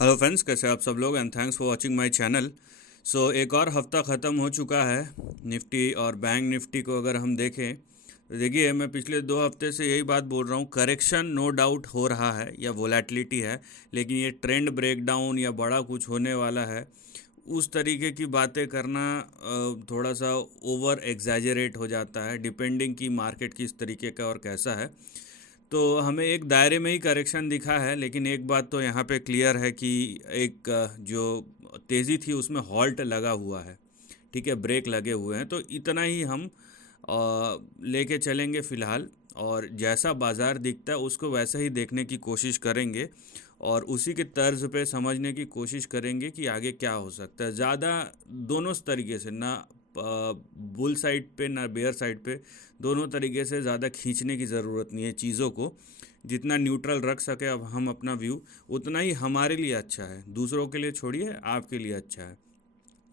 Hello friends, कैसे आप सब लोग and thanks for watching my channel. एक और हफ्ता ख़त्म हो चुका है। निफ्टी और बैंक निफ्टी को अगर हम देखें तो देखिए, मैं पिछले 2 हफ्ते से यही बात बोल रहा हूँ, करेक्शन नो डाउट हो रहा है या वोलेटिलिटी है, लेकिन ये ट्रेंड ब्रेकडाउन या बड़ा कुछ होने वाला है उस तरीके की बातें करना थोड़ा सा ओवर एग्जैजरेट हो जाता है, डिपेंडिंग कि मार्केट किस तरीके का और कैसा है। तो हमें एक दायरे में ही करेक्शन दिखा है, लेकिन एक बात तो यहाँ पे क्लियर है कि एक जो तेज़ी थी उसमें हॉल्ट लगा हुआ है। ठीक है, ब्रेक लगे हुए हैं, तो इतना ही हम लेके चलेंगे फ़िलहाल। और जैसा बाज़ार दिखता है उसको वैसे ही देखने की कोशिश करेंगे और उसी के तर्ज पे समझने की कोशिश करेंगे कि आगे क्या हो सकता है। ज़्यादा दोनों तरीके से, ना बुल साइड पे ना बेयर साइड पे, दोनों तरीके से ज़्यादा खींचने की ज़रूरत नहीं है चीज़ों को। जितना न्यूट्रल रख सके अब हम अपना व्यू, उतना ही हमारे लिए अच्छा है, दूसरों के लिए छोड़िए, आपके लिए अच्छा है।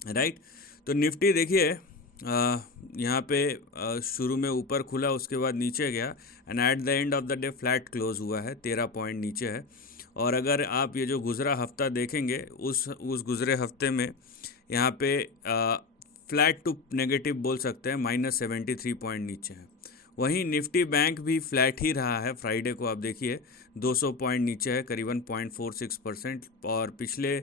राइट। तो निफ्टी देखिए, यहाँ पे शुरू में ऊपर खुला, उसके बाद नीचे गया and at the end of the day flat close हुआ है, 13 पॉइंट नीचे है। और अगर आप ये जो गुज़रा हफ्ता देखेंगे, उस गुज़रे हफ्ते में यहाँ पे फ्लैट टू नेगेटिव बोल सकते हैं, -73 पॉइंट नीचे है। वहीं निफ्टी बैंक भी फ्लैट ही रहा है। फ्राइडे को आप देखिए 200 पॉइंट नीचे है, करीबन 0.46%। और पिछले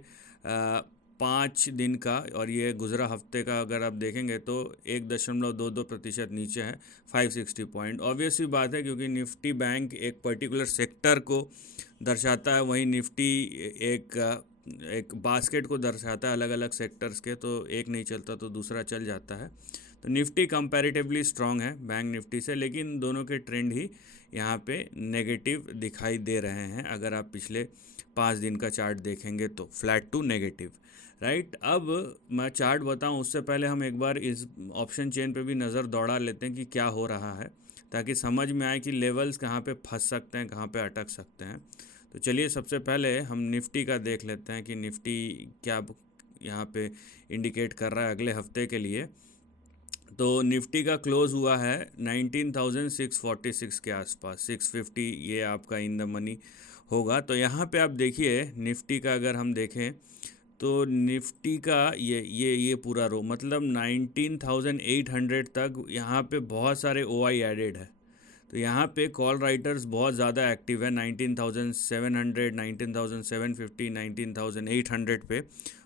5 दिन का और ये गुजरा हफ्ते का अगर आप देखेंगे तो 1.22% नीचे है, 560 पॉइंट। ऑब्वियसली बात है, क्योंकि निफ्टी बैंक एक पर्टिकुलर सेक्टर को दर्शाता है, वहीं निफ्टी एक एक बास्केट को दर्शाता है अलग अलग सेक्टर्स के, तो एक नहीं चलता तो दूसरा चल जाता है। तो निफ्टी कंपैरेटिवली स्ट्रांग है बैंक निफ्टी से, लेकिन दोनों के ट्रेंड ही यहाँ पे नेगेटिव दिखाई दे रहे हैं। अगर आप पिछले 5 दिन का चार्ट देखेंगे तो फ्लैट टू नेगेटिव। राइट। अब मैं चार्ट बताऊं उससे पहले हम एक बार इस ऑप्शन चेन पे भी नज़र दौड़ा लेते हैं कि क्या हो रहा है, ताकि समझ में आए कि लेवल्स कहाँ पे फंस सकते हैं, कहाँ पे अटक सकते हैं। तो चलिए, सबसे पहले हम निफ्टी का देख लेते हैं कि निफ्टी क्या यहाँ पे इंडिकेट कर रहा है अगले हफ्ते के लिए। तो निफ्टी का क्लोज हुआ है 19,646 के आसपास, 650 ये आपका इन द मनी होगा। तो यहाँ पे आप देखिए निफ्टी का अगर हम देखें तो निफ्टी का ये पूरा रो, मतलब 19,800 तक यहाँ पे बहुत सारे ओआई एडेड है। तो यहाँ पे कॉल राइटर्स बहुत ज़्यादा एक्टिव है, 19,700, 19,750, 19,800 पे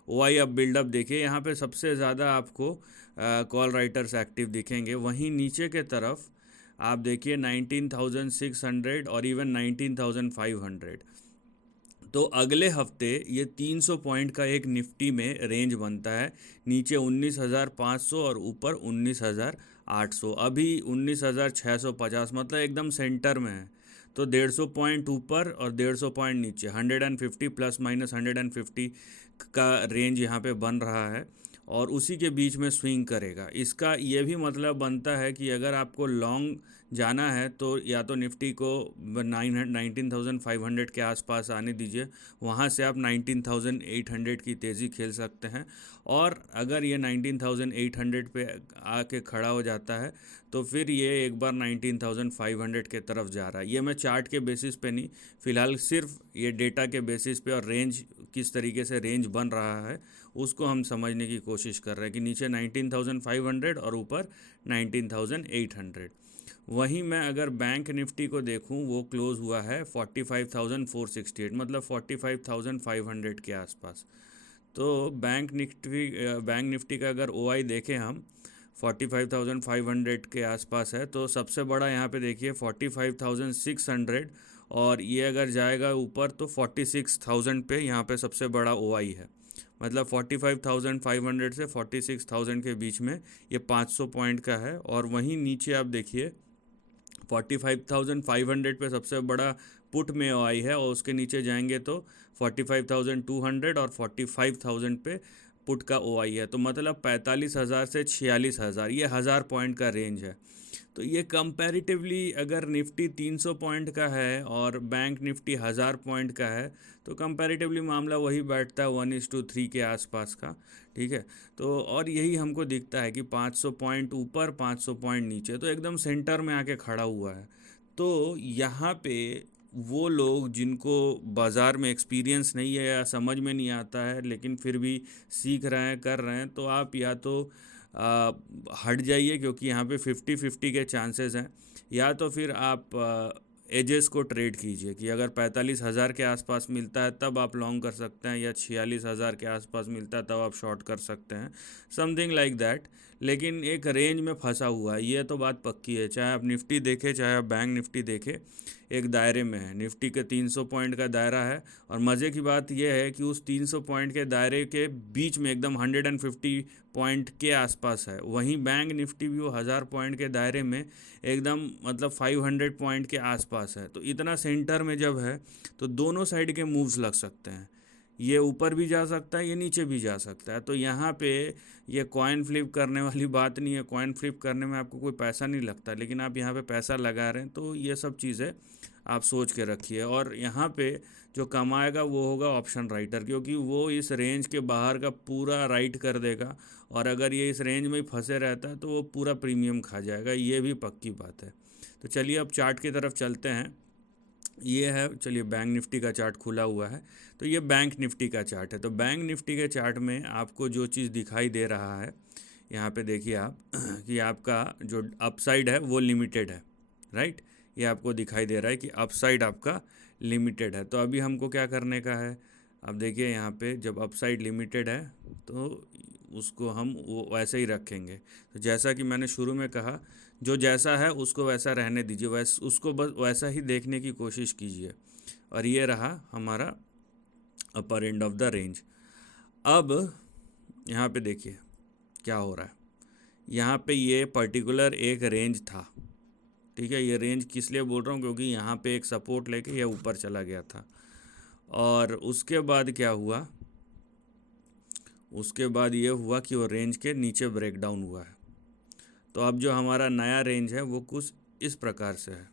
ओआई। अब बिल्डअप देखिए, यहाँ पे सबसे ज़्यादा आपको कॉल राइटर्स एक्टिव दिखेंगे। वहीं नीचे के तरफ आप देखिए 19,600 और इवन 19,500। तो अगले हफ्ते ये 300 पॉइंट का एक निफ्टी में रेंज बनता है, नीचे 19,500 और ऊपर 19,800। अभी 19,650, मतलब एकदम सेंटर में है। तो 150 पॉइंट ऊपर और 150 पॉइंट नीचे, 150 प्लस माइनस 150 का रेंज यहाँ पे बन रहा है और उसी के बीच में स्विंग करेगा। इसका ये भी मतलब बनता है कि अगर आपको लॉन्ग जाना है तो या तो निफ्टी को 19,500 के आसपास आने दीजिए, वहाँ से आप 19,800 की तेज़ी खेल सकते हैं। और अगर ये 19,800 पे आके खड़ा हो जाता है तो फिर ये एक बार 19,500 के तरफ जा रहा है। ये मैं चार्ट के बेसिस पे नहीं, फ़िलहाल सिर्फ ये डेटा के बेसिस पे और रेंज किस तरीके से रेंज बन रहा है उसको हम समझने की कोशिश कर रहे हैं कि नीचे 19,500 और ऊपर 19,800। वहीं मैं अगर बैंक निफ्टी को देखूं, वो क्लोज़ हुआ है 45,468, मतलब 45,500 के आसपास। तो बैंक निफ्टी का अगर ओआई देखें हम, 45,500 के आसपास है। तो सबसे बड़ा यहाँ पे देखिए 45,600, और ये अगर जाएगा ऊपर तो 46,000 पे यहाँ पे सबसे बड़ा ओआई है। मतलब 45,500 से 46,000 के बीच में ये 500 पॉइंट का है। और वहीं नीचे आप देखिए 45,500 पे सबसे बड़ा पुट में आई है, और उसके नीचे जाएंगे तो 45,200 और 45,000 पे पुट का ओआई है। तो मतलब 45,000 से 46,000, ये 1,000 पॉइंट का रेंज है। तो ये कंपैरेटिवली अगर निफ्टी 300 पॉइंट का है और बैंक निफ्टी 1,000 पॉइंट का है तो कंपैरेटिवली मामला वही बैठता है 1:3 के आसपास का। ठीक है। तो और यही हमको दिखता है कि 500 पॉइंट ऊपर 500 पॉइंट नीचे, तो एकदम सेंटर में आके खड़ा हुआ है। तो यहाँ पे वो लोग जिनको बाज़ार में एक्सपीरियंस नहीं है या समझ में नहीं आता है लेकिन फिर भी सीख रहे हैं कर रहे हैं, तो आप या तो आ, हट जाइए क्योंकि यहाँ पे 50-50 के चांसेस हैं, या तो फिर आप एजेस को ट्रेड कीजिए कि अगर 45,000 के आसपास मिलता है तब आप लॉन्ग कर सकते हैं, या 46,000 के आसपास मिलता है तब आप शॉर्ट कर सकते हैं, समथिंग लाइक दैट। लेकिन एक रेंज में फंसा हुआ है, ये तो बात पक्की है। चाहे आप निफ्टी देखें चाहे आप बैंक निफ्टी देखें, एक दायरे में है। निफ्टी के 300 पॉइंट का दायरा है, और मज़े की बात यह है कि उस 300 पॉइंट के दायरे के बीच में एकदम 150 पॉइंट के आसपास है। वहीं बैंक निफ्टी भी वो 1000 पॉइंट के दायरे में एकदम मतलब 500 पॉइंट के आसपास है। तो इतना सेंटर में जब है तो दोनों साइड के मूव्स लग सकते हैं, ये ऊपर भी जा सकता है, ये नीचे भी जा सकता है। तो यहाँ पे ये कॉइन फ्लिप करने वाली बात नहीं है। कॉइन फ्लिप करने में आपको कोई पैसा नहीं लगता, लेकिन आप यहाँ पे पैसा लगा रहे हैं, तो ये सब चीज़ें आप सोच के रखिए। और यहाँ पे जो कमाएगा वो होगा ऑप्शन राइटर, क्योंकि वो इस रेंज के बाहर का पूरा राइट कर देगा, और अगर ये इस रेंज में ही फंसे रहता है तो वो पूरा प्रीमियम खा जाएगा, ये भी पक्की बात है। तो चलिए अब चार्ट की तरफ चलते हैं। ये है, चलिए बैंक निफ्टी का चार्ट खुला हुआ है, तो ये बैंक निफ्टी का चार्ट है। तो बैंक निफ्टी के चार्ट में आपको जो चीज़ दिखाई दे रहा है, यहाँ पे देखिए आप कि आपका जो अपसाइड है वो लिमिटेड है, राइट। ये आपको दिखाई दे रहा है कि अपसाइड आपका लिमिटेड है। तो अभी हमको क्या करने का है, अब देखिए यहाँ पे जब अपसाइड लिमिटेड है तो उसको हम वो वैसे ही रखेंगे। तो जैसा कि मैंने शुरू में कहा, जो जैसा है उसको वैसा रहने दीजिए, उसको बस वैसा ही देखने की कोशिश कीजिए। और ये रहा हमारा अपर एंड ऑफ द रेंज। अब यहाँ पे देखिए क्या हो रहा है। यहाँ पे ये पर्टिकुलर एक रेंज था, ठीक है। ये रेंज किस लिए बोल रहा हूँ, क्योंकि यहाँ पे एक सपोर्ट लेके ये ऊपर चला गया था, और उसके बाद क्या हुआ, उसके बाद ये हुआ कि वो रेंज के नीचे ब्रेक डाउन हुआ है। तो अब जो हमारा नया रेंज है वो कुछ इस प्रकार से है।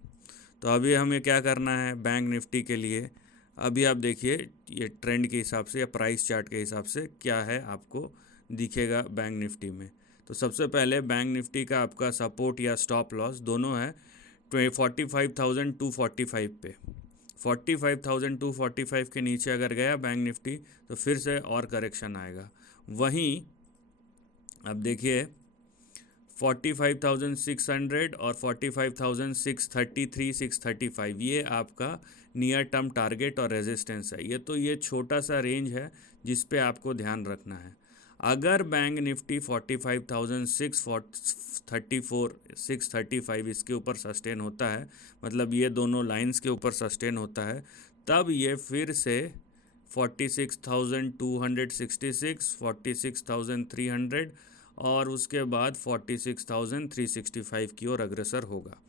तो अभी हमें क्या करना है बैंक निफ्टी के लिए, अभी आप देखिए ये ट्रेंड के हिसाब से या प्राइस चार्ट के हिसाब से क्या है आपको दिखेगा बैंक निफ्टी में। तो सबसे पहले बैंक निफ्टी का आपका सपोर्ट या स्टॉप लॉस दोनों है 45,245 पे। 45,245 के नीचे अगर गया बैंक निफ्टी तो फिर से और करेक्शन आएगा। वहीं अब देखिए 45,600 और 45,633 635 ये आपका नियर टर्म टारगेट और रेजिस्टेंस है। ये छोटा सा रेंज है जिस पे आपको ध्यान रखना है। अगर बैंक निफ्टी 45,634 635 इसके ऊपर सस्टेन होता है, मतलब ये दोनों लाइंस के ऊपर सस्टेन होता है, तब ये फिर से 46,266 46,300 और उसके बाद 46,365 की ओर अग्रसर होगा।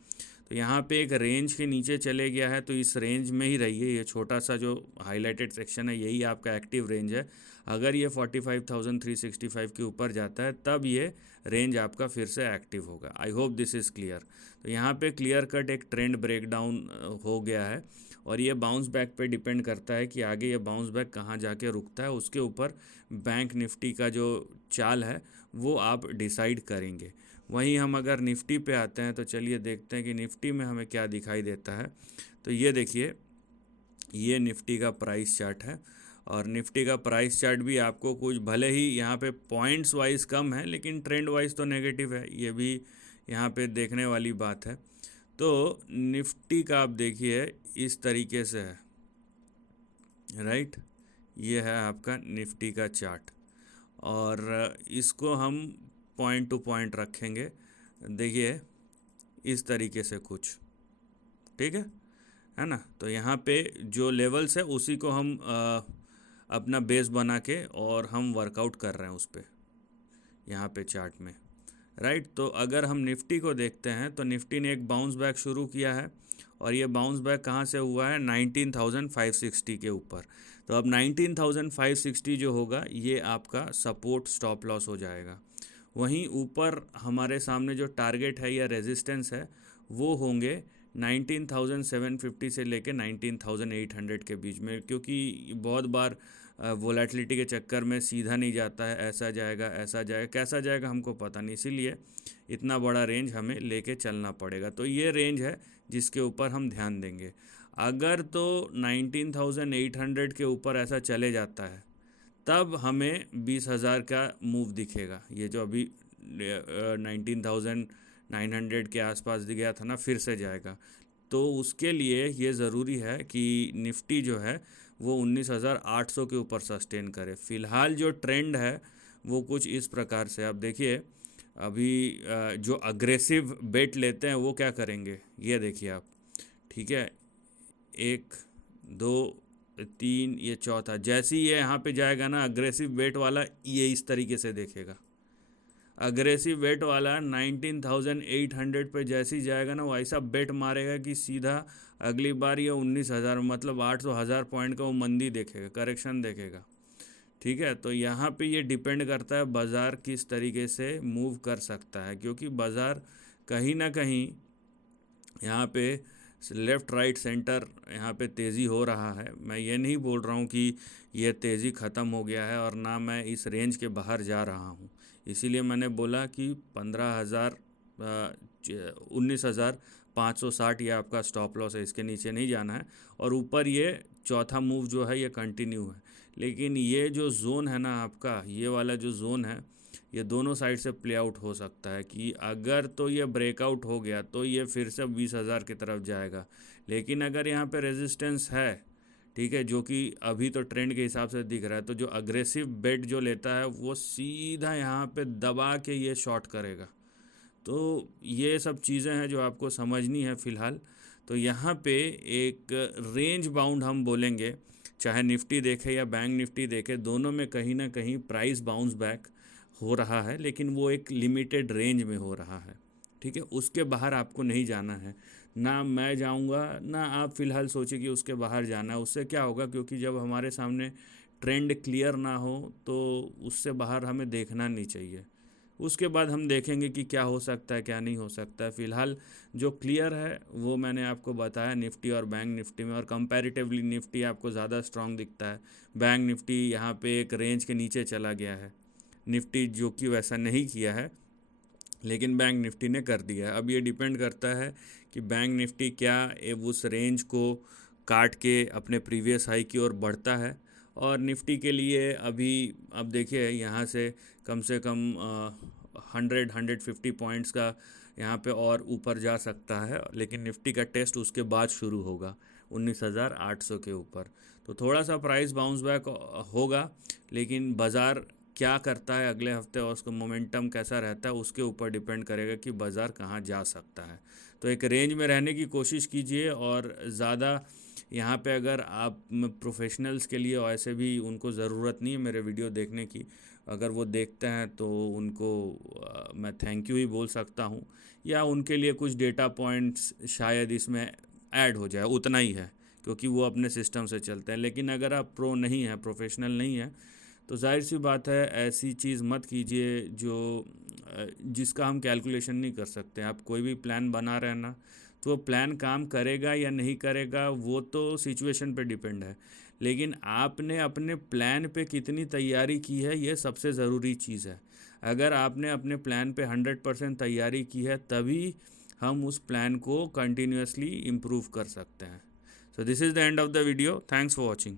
तो यहाँ पे एक रेंज के नीचे चले गया है, तो इस रेंज में ही रहिए। ये छोटा सा जो हाईलाइटेड सेक्शन है यही आपका एक्टिव रेंज है। अगर ये 45,365 के ऊपर जाता है तब ये रेंज आपका फिर से एक्टिव होगा। I hope this is clear. तो यहाँ पे क्लियर कट एक ट्रेंड ब्रेकडाउन हो गया है, और ये बाउंस बैक पे डिपेंड करता है कि आगे ये बाउंस बैक कहाँ जाके रुकता है, उसके ऊपर बैंक निफ्टी का जो चाल है वो आप डिसाइड करेंगे। वहीं हम अगर निफ्टी पे आते हैं तो चलिए देखते हैं कि निफ्टी में हमें क्या दिखाई देता है। तो ये देखिए ये निफ्टी का प्राइस चार्ट है, और निफ्टी का प्राइस चार्ट भी आपको कुछ भले ही यहाँ पे पॉइंट्स वाइज कम है लेकिन ट्रेंड वाइज तो नेगेटिव है, ये भी यहाँ पे देखने वाली बात है। तो निफ्टी का आप देखिए इस तरीके से है, राइट। ये है आपका निफ्टी का चार्ट, और इसको हम पॉइंट टू पॉइंट रखेंगे। देखिए इस तरीके से कुछ, ठीक है ना। तो यहाँ पे जो लेवल्स है उसी को हम अपना बेस बना के और हम वर्कआउट कर रहे हैं उस पर यहाँ पे चार्ट में, राइट। तो अगर हम निफ्टी को देखते हैं तो निफ्टी ने एक बाउंस बैक शुरू किया है, और ये बाउंस बैक कहाँ से हुआ है, 19,560 के ऊपर। तो अब 19,560 जो होगा ये आपका सपोर्ट स्टॉप लॉस हो जाएगा। वहीं ऊपर हमारे सामने जो टारगेट है या रेजिस्टेंस है वो होंगे 19,750 से लेके 19,800 के बीच में, क्योंकि बहुत बार वोलेटिलिटी के चक्कर में सीधा नहीं जाता है, ऐसा जाएगा ऐसा जाएगा, कैसा जाएगा हमको पता नहीं, इसीलिए इतना बड़ा रेंज हमें लेके चलना पड़ेगा। तो ये रेंज है जिसके ऊपर हम ध्यान देंगे। अगर तो 19,800 के ऊपर ऐसा चले जाता है तब हमें 20,000 का मूव दिखेगा। ये जो अभी 19,900 के आसपास दिख गया था ना, फिर से जाएगा। तो उसके लिए ये ज़रूरी है कि निफ्टी जो है वो 19,800 के ऊपर सस्टेन करे। फ़िलहाल जो ट्रेंड है वो कुछ इस प्रकार से, आप देखिए अभी जो अग्रेसिव बेट लेते हैं वो क्या करेंगे, ये देखिए आप, ठीक है, 1 2 3, ये चौथा, जैसे ही ये यहाँ पे जाएगा ना अग्रेसिव बेट वाला, ये इस तरीके से देखेगा। अग्रेसिव बेट वाला 19,800 पे जैसे ही जाएगा ना, वो ऐसा बेट मारेगा कि सीधा अगली बार ये 19,000, मतलब 800 पॉइंट का वो मंदी देखेगा, करेक्शन देखेगा। ठीक है, तो यहाँ पे ये डिपेंड करता है बाज़ार किस तरीके से मूव कर सकता है, क्योंकि बाज़ार कहीं ना कहीं यहाँ पे लेफ़्ट राइट सेंटर यहाँ पे तेज़ी हो रहा है। मैं ये नहीं बोल रहा हूँ कि ये तेज़ी ख़त्म हो गया है, और ना मैं इस रेंज के बाहर जा रहा हूँ। इसीलिए मैंने बोला कि 19,560 ये आपका स्टॉप लॉस है, इसके नीचे नहीं जाना है। और ऊपर ये चौथा मूव जो है ये कंटिन्यू है, लेकिन ये जो जोन है ना आपका, ये वाला जो जोन है, ये दोनों साइड से प्ले आउट हो सकता है कि अगर तो ये ब्रेकआउट हो गया तो ये फिर से 20,000 की तरफ जाएगा। लेकिन अगर यहाँ पे रेजिस्टेंस है, ठीक है, जो कि अभी तो ट्रेंड के हिसाब से दिख रहा है, तो जो अग्रेसिव बेट जो लेता है वो सीधा यहाँ पे दबा के ये शॉर्ट करेगा। तो ये सब चीज़ें हैं जो आपको समझनी है फ़िलहाल। तो यहाँ पे एक रेंज बाउंड हम बोलेंगे, चाहे निफ्टी देखे या बैंक निफ्टी देखे, दोनों में कहीं ना कहीं प्राइस बाउंस बैक हो रहा है, लेकिन वो एक लिमिटेड रेंज में हो रहा है। ठीक है, उसके बाहर आपको नहीं जाना है, ना मैं जाऊंगा, ना आप फ़िलहाल सोचिए कि उसके बाहर जाना है। उससे क्या होगा, क्योंकि जब हमारे सामने ट्रेंड क्लियर ना हो तो उससे बाहर हमें देखना नहीं चाहिए। उसके बाद हम देखेंगे कि क्या हो सकता है क्या नहीं हो सकता है। फ़िलहाल जो क्लियर है वो मैंने आपको बताया निफ्टी और बैंक निफ्टी में, और कंपैरेटिवली निफ्टी आपको ज़्यादा स्ट्रांग दिखता है। बैंक निफ्टी यहाँ पे एक रेंज के नीचे चला गया है, निफ्टी जो कि वैसा नहीं किया है, लेकिन बैंक निफ्टी ने कर दिया है। अब ये डिपेंड करता है कि बैंक निफ्टी क्या उस रेंज को काट के अपने प्रीवियस हाई की ओर बढ़ता है। और निफ्टी के लिए अभी अब देखिए यहाँ से कम 150 पॉइंट्स का यहाँ पे और ऊपर जा सकता है, लेकिन निफ्टी का टेस्ट उसके बाद शुरू होगा 19,800 के ऊपर। तो थोड़ा सा प्राइस बाउंस बैक होगा, लेकिन बाज़ार क्या करता है अगले हफ्ते और उसका मोमेंटम कैसा रहता है उसके ऊपर डिपेंड करेगा कि बाज़ार कहाँ जा सकता है। तो एक रेंज में रहने की कोशिश कीजिए, और ज़्यादा यहाँ पे अगर आप प्रोफेशनल्स के लिए, और ऐसे भी उनको ज़रूरत नहीं है मेरे वीडियो देखने की, अगर वो देखते हैं तो उनको मैं थैंक यू ही बोल सकता हूँ, या उनके लिए कुछ डेटा पॉइंट्स शायद इसमें ऐड हो जाए, उतना ही है, क्योंकि वो अपने सिस्टम से चलते हैं। लेकिन अगर आप प्रो नहीं है, प्रोफेशनल नहीं है, तो जाहिर सी बात है ऐसी चीज़ मत कीजिए जो जिसका हम कैलकुलेशन नहीं कर सकते। आप कोई भी प्लान बना रहे हैं ना, तो प्लान काम करेगा या नहीं करेगा वो तो सिचुएशन पे डिपेंड है, लेकिन आपने अपने प्लान पे कितनी तैयारी की है ये सबसे ज़रूरी चीज़ है। अगर आपने अपने प्लान पे 100% तैयारी की है, तभी हम उस प्लान को कंटिन्यूसली इम्प्रूव कर सकते हैं। So this is the end of the video. Thanks for watching.